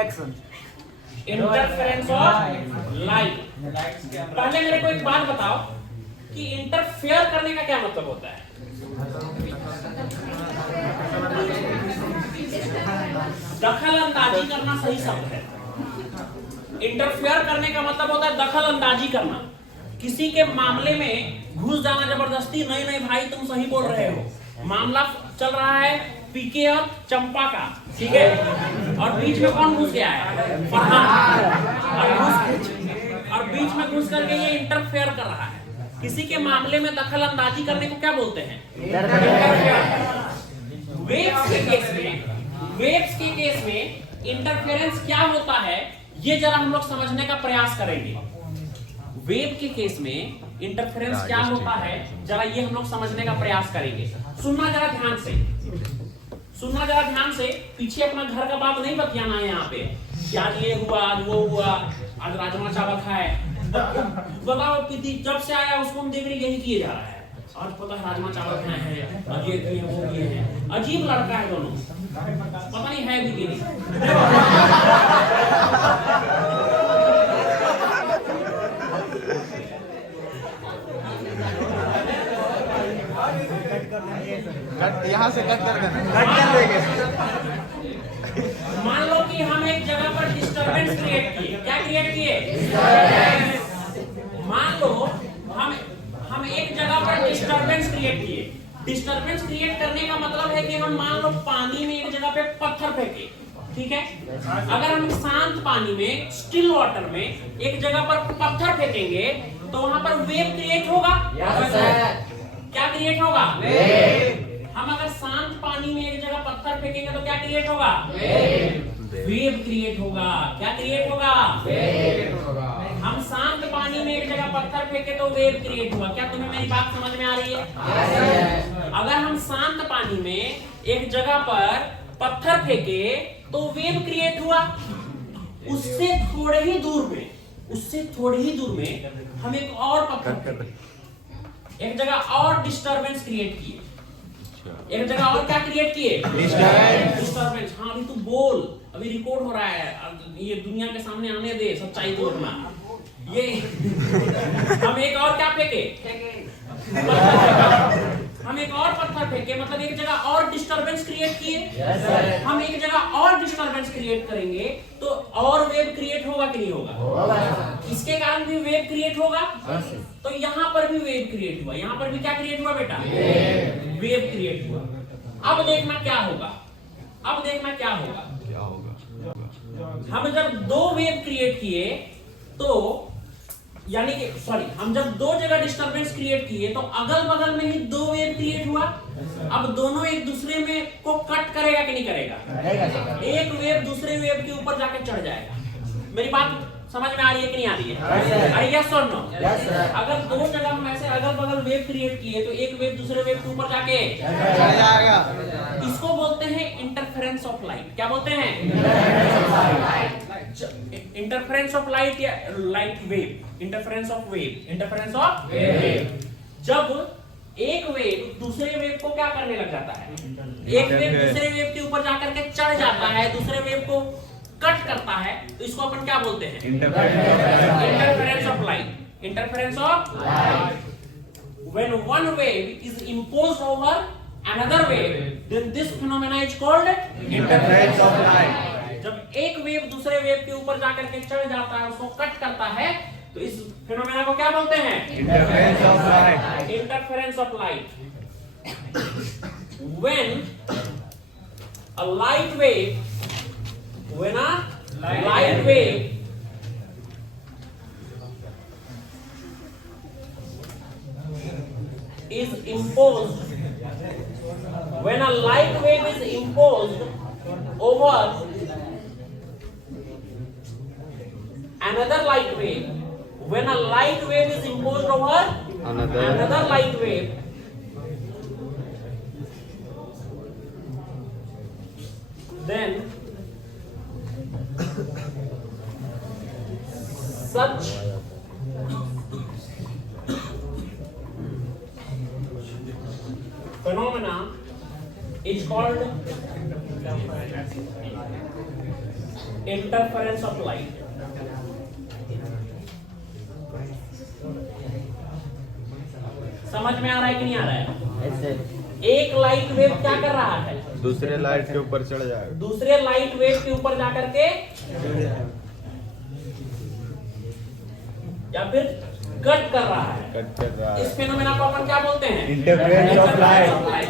Action. Interference of light. पहले मेरे को एक बात बताओ कि इंटरफेयर करने का क्या मतलब होता है? दखल अंदाजी करना सही शब्द है। इंटरफेयर करने का मतलब होता है दखल अंदाजी करना, किसी के मामले में घुस जाना जबरदस्ती। नहीं नहीं भाई तुम सही बोल रहे हो, मामला चल रहा है पीके और चंपा का, ठीक है, और बीच में कौन घुस गया है? फरहान। और बीच में घुस करके ये इंटरफेयर कर रहा है। किसी के मामले में दखल अंदाजी करने को क्या बोलते हैं? वेव्स के केस में इंटरफेरेंस क्या होता है ये जरा हम लोग समझने का प्रयास करेंगे। वेव के केस में इंटरफेरेंस क्या होता है जरा ये हम लोग समझने का प्रयास करेंगे। सुनना जरा ध्यान से, सुनना जरा ध्यान से। पीछे अपना घर का बात नहीं बतियाना है यहाँ पे, आज ये हुआ, आज वो हुआ, आज राजमा चावल खाए। बताओ कि जब से आया उसको हम देख रहे यही किए जा रहा है। आज पता है राजमा चावल खाए हैं, और ये किए वो किए हैं। अजीब लड़का है दोनों, पता नहीं है भी कि नहीं। यहाँ से कट कर देंगे। मान लो कि हम एक जगह पर डिस्टरबेंस क्रिएट किए। क्या क्रिएट किए? मान लो हम एक जगह पर डिस्टरबेंस क्रिएट किए। डिस्टरबेंस क्रिएट करने का मतलब है कि हम मान लो पानी में एक जगह पे पत्थर फेंके, ठीक है। अगर हम शांत पानी में, स्टिल वाटर में एक जगह पर पत्थर फेंकेंगे तो वहां पर वेव क्रिएट होगा। क्या क्रिएट होगा? हम अगर शांत पानी में एक जगह पत्थर फेंकेंगे तो क्या क्रिएट होगा? वेव क्रिएट होगा। क्या क्रिएट होगा? हम शांत पानी में एक जगह पत्थर फेंके तो वेव क्रिएट हुआ। क्या तुम्हें मेरी बात समझ में आ रही है? अगर हम शांत पानी में एक जगह पर पत्थर फेंके तो वेव क्रिएट हुआ। उससे थोड़े ही दूर में हम एक और पत्थर फेंके, एक जगह और डिस्टरबेंस क्रिएट किए। एक जगह और क्या क्रिएट किए? डिस्टरबेंस। हाँ अभी तू बोल, अभी रिकॉर्ड हो रहा है, ये दुनिया के सामने आने दे, सच्चाई बोलना। ये हम एक और क्या फेंके? हम एक और पत्थर फेंके, मतलब एक जगह और डिस्टरबेंस क्रिएट किए। हम एक जगह और डिस्टरबेंस क्रिएट करेंगे तो और वेव क्रिएट होगा कि नहीं होगा? इसके कारण भी वेव क्रिएट होगा। तो यहाँ पर भी वेव क्रिएट हुआ। यहाँ पर भी क्या क्रिएट हुआ बेटा? वेव क्रिएट हुआ। अब देखना क्या होगा, हम जब दो वेव क्रिएट किए तो यानी कि हम जब दो जगह डिस्टरबेंस क्रिएट किए तो अगल बगल में ही दो वेव क्रिएट हुआ। अब दोनों एक दूसरे में को कट करेगा कि नहीं करेगा? एक वेव दूसरे वेव के ऊपर जाके चढ़ जाएगा। मेरी बात समझ में आ रही है कि नहीं आ रही है? अरे यस और नो? अगर दो जगह हम ऐसे अगल बगल वेव क्रिएट किए तो एक वेव दूसरे वेव के ऊपर जाके चढ़ जाएगा। इसको बोलते हैं इंटरफेरेंस ऑफ लाइट। क्या बोलते हैं? इंटरफेरेंस ऑफ लाइट या light wave. Interference of wave. जब एक वेव दूसरे वेव को क्या करने लग जाता है? एक वेव दूसरे वेव के ऊपर जाकर के चढ़ जाता है, दूसरे वेव को कट करता है, तो इसको अपन क्या बोलते हैं? Interference of light. Interference of when one wave is imposed over another wave, then this phenomena is called interference of light. जब एक वेव दूसरे वेव के ऊपर जाकर के चढ़ जाता है, उसको कट करता है, तो इस फिनोमेना को क्या बोलते हैं? Interference of light. Interference of light. When a light wave is imposed, when a light wave is imposed over another light wave, when a light wave is imposed over another light wave, then such phenomena is called interference of light. समझ में आ रहा है कि नहीं आ रहा है? एक light wave क्या कर रहा है? दूसरे लाइट के ऊपर चढ़ जाएगा। दूसरे लाइट वेव के ऊपर जाकर के या फिर कट कर रहा है। कट कर रहा है। इस फेनोमेना को अपन क्या बोलते हैं? Interference of light.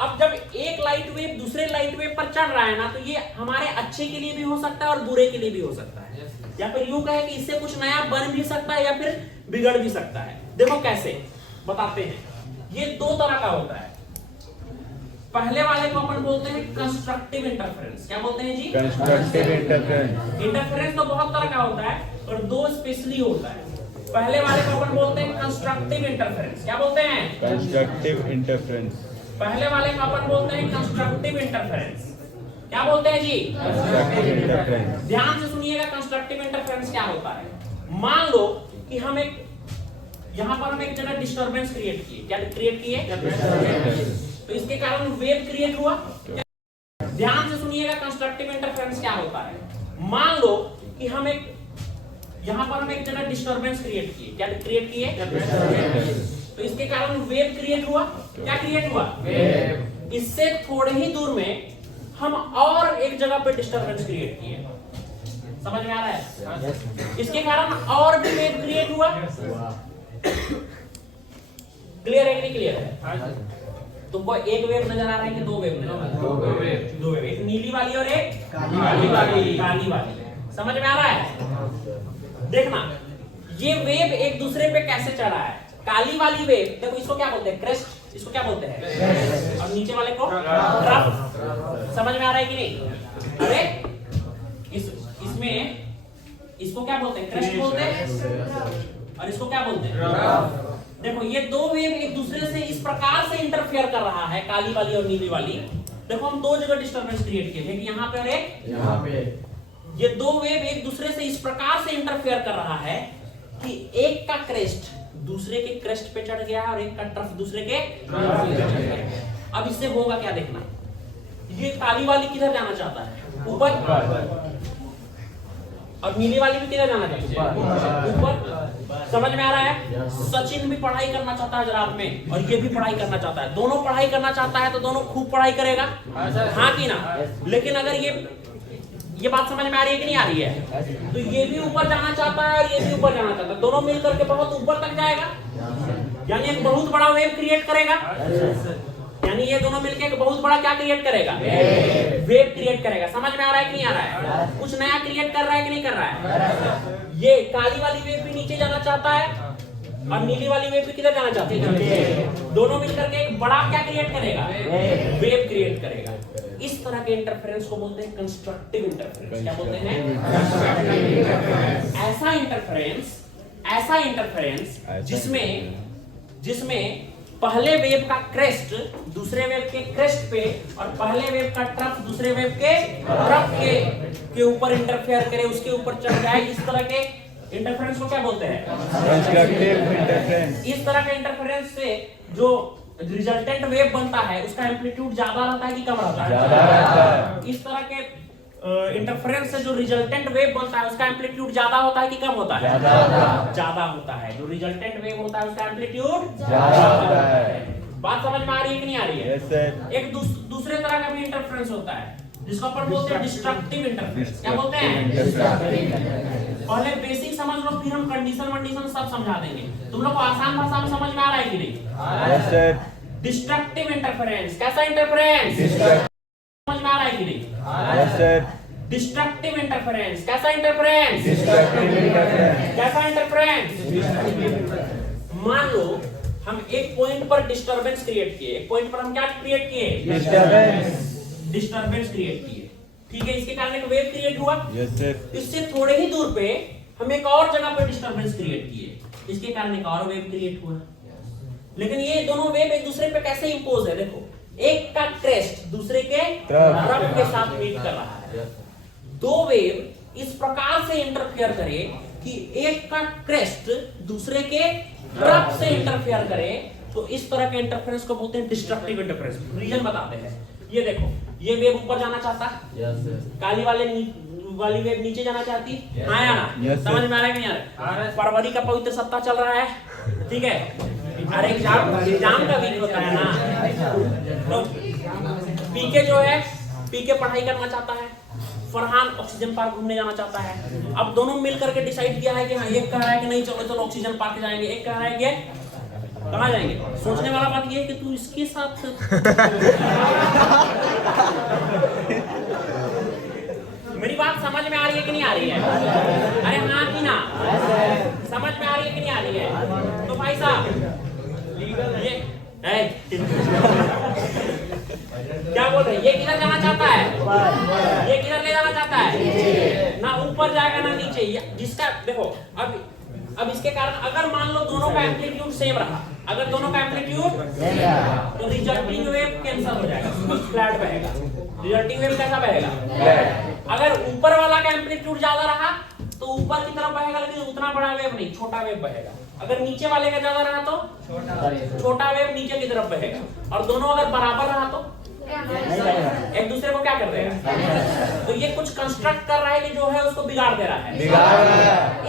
अब जब एक लाइट वेव दूसरे लाइट वेव पर चढ़ रहा है ना, तो ये हमारे अच्छे के लिए भी हो सकता है और बुरे के लिए भी हो सकता है, या फिर यूं कहे कि इससे कुछ नया बन भी सकता है या फिर बिगड़ भी सकता है। देखो कैसे बताते हैं। ये दो तरह का होता है। पहले वाले को अपन बोलते हैं कंस्ट्रक्टिव इंटरफेरेंस। क्या बोलते हैं जी? Constructive interference. इंटरफेरेंस तो बहुत तरह का होता है और दो स्पेशली होता है। पहले वाले को अपन बोलते हैं कंस्ट्रक्टिव इंटरफेरेंस। क्या बोलते हैं? Constructive interference. पहले वाले को अपन बोलते हैं कंस्ट्रक्टिव इंटरफेरेंस। क्या बोलते हैं जी? Constructive interference. ध्यान से सुनिएगा कंस्ट्रक्टिव इंटरफेरेंस क्या होता है। मान लो कि हम एक यहां पर हम एक जगह डिस्टरबेंस क्रिएट किए। क्या क्रिएट किए? तो इसके कारण वेव क्रिएट हुआ। ध्यान से सुनिएगा कंस्ट्रक्टिव इंटरफेरेंस क्या होता है। मान लो कि हम एक यहां पर हम एक जगह डिस्टरबेंस क्रिएट किए। क्या क्रिएट किए? तो इसके कारण वेव क्रिएट हुआ। क्या क्रिएट हुआ? वेव। इससे थोड़े ही दूर में हम और एक जगह पे डिस्टरबेंस क्रिएट किए। समझ में आ रहा है? इसके कारण और भी वेव क्रिएट हुआ। क्लियर है कि नहीं क्लियर है? तुमको एक वेव नजर आ रहा है कि दो वेव नजर आ रहा है? दो वेव, एक नीली वाली और एक काली वाली। समझ में आ रहा है? देखना ये वेव एक दूसरे पे कैसे चढ़ा है। काली वाली वेव देखो, इसको क्या बोलते हैं? क्रेस्ट। इसको क्या बोलते हैं? और नीचे वाले को ट्रफ। समझ में आ रहा है कि नहीं? अरे इसमें इसको क्या बोलते हैं? क्रेस्ट बोलते हैं और इसको क्या बोलते हैं? देखो ये दो वेव एक दूसरे से इस प्रकार से इंटरफेयर कर रहा है, काली वाली और नीली वाली। देखो हम दो जगह डिस्टरबेंस क्रिएट किए, एक यहाँ पे और एक यहाँ पे। ये दो वेव एक दूसरे से इस प्रकार से इंटरफेयर कर रहा है कि एक का क्रेस्ट दूसरे के क्रेस्ट पे चढ़ गया और एक का ट्रफ दूसरे के ट्रफ पे चढ़ गया। अब इससे होगा क्या देखना। ये काली वाली किधर जाना चाहता है? ऊपर। और नीली वाली भी किधर जाना चाहती है? ऊपर। समझ में आ रहा है? सचिन भी पढ़ाई करना चाहता है जनाब में, और ये भी पढ़ाई करना चाहता है। दोनों पढ़ाई करना चाहता है तो दोनों खूब पढ़ाई करेगा, हाँ कि ना? लेकिन अगर ये बात समझ में आ रही है कि नहीं आ रही है? तो ये भी ऊपर जाना चाहता है और ये भी ऊपर जाना चाहता है। दोनों मिलकर के बहुत ऊपर तक जाएगा, यानी एक बहुत बड़ा वेव क्रिएट करेगा। यानी ये दोनों मिलकर एक बहुत बड़ा क्या क्रिएट करेगा? वेव क्रिएट करेगा। समझ में आ रहा है कि नहीं आ रहा है? कुछ नया क्रिएट कर रहा है कि नहीं कर रहा है? ये काली वाली वेव भी नीचे जाना चाहता है और नीली वाली वेव भी किधर जाना चाहती है? दोनों मिलकर के एक बड़ा क्या क्रिएट करेगा? वेव क्रिएट करेगा। इस तरह के इंटरफेरेंस को बोलते हैं कंस्ट्रक्टिव इंटरफेरेंस। क्या बोलते हैं? ऐसा इंटरफेरेंस जिसमें पहले वेव का क्रेस्ट दूसरे वेव के क्रेस्ट पे और पहले वेव का ट्रफ दूसरे वेव के ट्रफ के ऊपर इंटरफेयर करे, उसके ऊपर चढ़ जाए। इस तरह के इंटरफेरेंस को क्या बोलते हैं? Constructive interference. इस तरह के इंटरफेरेंस से जो रिजल्टेंट वेव बनता है उसका एम्पलीट्यूड ज्यादा रहता है कि कम रहता है? ज्यादा रहता है। इस तरह के इंटरफेरेंस से जो रिजल्टेंट वेव बनता है उसका एम्पलीट्यूड ज्यादा होता है कि कम होता है? ज्यादा होता है। जो रिजल्टेंट वेव होता है उसका एम्पलीट्यूड ज्यादा होता है। बात समझ में आ रही है कि नहीं आ रही है? Yes sir. एक दूसरे तरह का भी इंटरफेरेंस होता है जिसको अपन बोलते हैं डिस्ट्रक्टिव इंटरफेरेंस। क्या बोलते हैं? पहले बेसिक समझ लो, फिर हम कंडीशन सब समझा देंगे। तुम लोग को आसान भाषा में समझ में आ रहा है कि नहीं? Yes sir. Destructive interference. कैसा इंटरफेरेंस? समझ में आ रहा है कि नहीं? Yes sir. Destructive interference. कैसा इंटरफेरेंस? Destructive interference. कैसा इंटरफेरेंस? मान लो हम एक पॉइंट पर डिस्टरबेंस क्रिएट किए। एक पॉइंट पर हम क्या क्रिएट किए? डिस्टरबेंस क्रिएट किए। ठीक है, इसके कारण एक वेव क्रिएट हुआ। Yes sir. इससे थोड़े ही दूर पे हम एक और जगह पे डिस्टरबेंस क्रिएट किए, इसके कारण एक और वेव क्रिएट हुआ। लेकिन ये दोनों वेव एक दूसरे पे कैसे इंपोज है? देखो, एक का क्रेस्ट दूसरे के ट्रफ के साथ मीट कर रहा है। दो वेव इस प्रकार से इंटरफेयर करे कि एक का क्रेस्ट दूसरे के ट्रफ से इंटरफेयर करे, तो इस तरह के इंटरफेरेंस को बोलते हैं डिस्ट्रक्टिव इंटरफेरेंस। रीजन बताते हैं। ये देखो, ये वेव ऊपर जाना चाहता है, काली वाली वेव नीचे जाना चाहती है, हाँ या ना? समझ में आ रहा है कि नहीं आ रहा है? फरवरी का पवित्र सप्ताह चल रहा है, ठीक है? अरे एग्जाम का वीक होता है ना। तो पीके जो है, पीके पढ़ाई करना चाहता है, फरहान ऑक्सीजन पार्क घूमने जाना चाहता है। अब दोनों मिल करके डिसाइड किया है कि हाँ, एक कह रहा है कि नहीं चलो चलो ऑक्सीजन पार्क जाएंगे, एक कह रहा है कि कहाँ जाएंगे। सोचने वाला बात ये है कि तू इसके साथ मेरी बात समझ में आ रही है कि नहीं आ रही है? अरे हाँ कि ना? समझ में आ रही है कि नहीं आ रही है? तो भाई साहब ये क्या बोल रहे हैं? ये किधर जाना चाहता है? ये किधर ले जाना चाहता है? ना ऊपर जाएगा ना नीचे। जिसका देखो अब इसके कारण अगर मान लो दोनों का एम्पलीट्यूड सेम रहा, अगर दोनों का एम्पलीट्यूड तो रिजल्टिंग वेव कैंसिल हो जाएगा, फ्लैट बहेगा। रिजल्टिंग वेव कैसा बहेगा? अगर ऊपर वाला का एम्पलीट्यूड ज्यादा रहा तो ऊपर की तरफ बहेगा, लेकिन उतना बड़ा वेव नहीं, छोटा वेव बहेगा। अगर नीचे वाले का ज्यादा रहा तो छोटा वेव नीचे की तरफ बहेगा। और दोनों अगर बराबर रहा तो एक दूसरे को क्या कर देगा? तो ये कुछ कंस्ट्रक्ट कर रहा है कि जो है उसको बिगाड़ दे रहा है।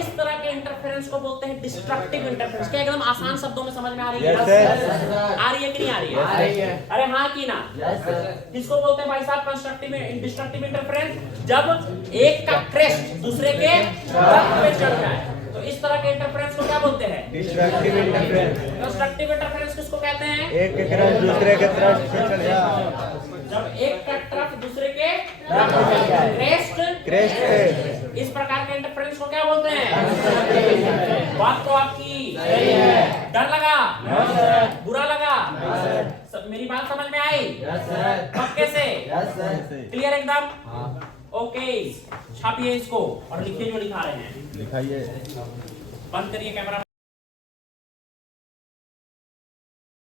इस तरह के इंटरफेरेंस को बोलते हैं डिस्ट्रक्टिव इंटरफेरेंस। क्या एकदम आसान शब्दों में समझ में आ रही है? आ रही है कि नहीं आ रही है? अरे हाँ कि ना? किसको बोलते हैं भाई साहब कंस्ट्रक्टिव डिस्ट्रक्टिव इंटरफेरेंस? जब एक का क्रेस्ट दूसरे के रथ पे चढ़ जाए, तो इस तरह के इंटरफेरेंस को क्या बोलते हैं? Destructive interference. कंस्ट्रक्टिव इंटरफेरेंस किसको कहते हैं? एक के क्रस्ट दूसरे के क्रस्ट पे चढ़ जाए। जब एक का ट्रफ दूसरे के क्रेस्ट पे, इस प्रकार के इंटरफेरेंस को क्या बोलते हैं? बात तो आपकी सही है। डर लगा? बुरा लगा? मेरी बात समझ में आई? पक्के से? क्लियर एकदम? ओके, छापिए इसको और लिखिए जो लिखा रहे हैं। दिखाइए। बंद करिए कैमरा।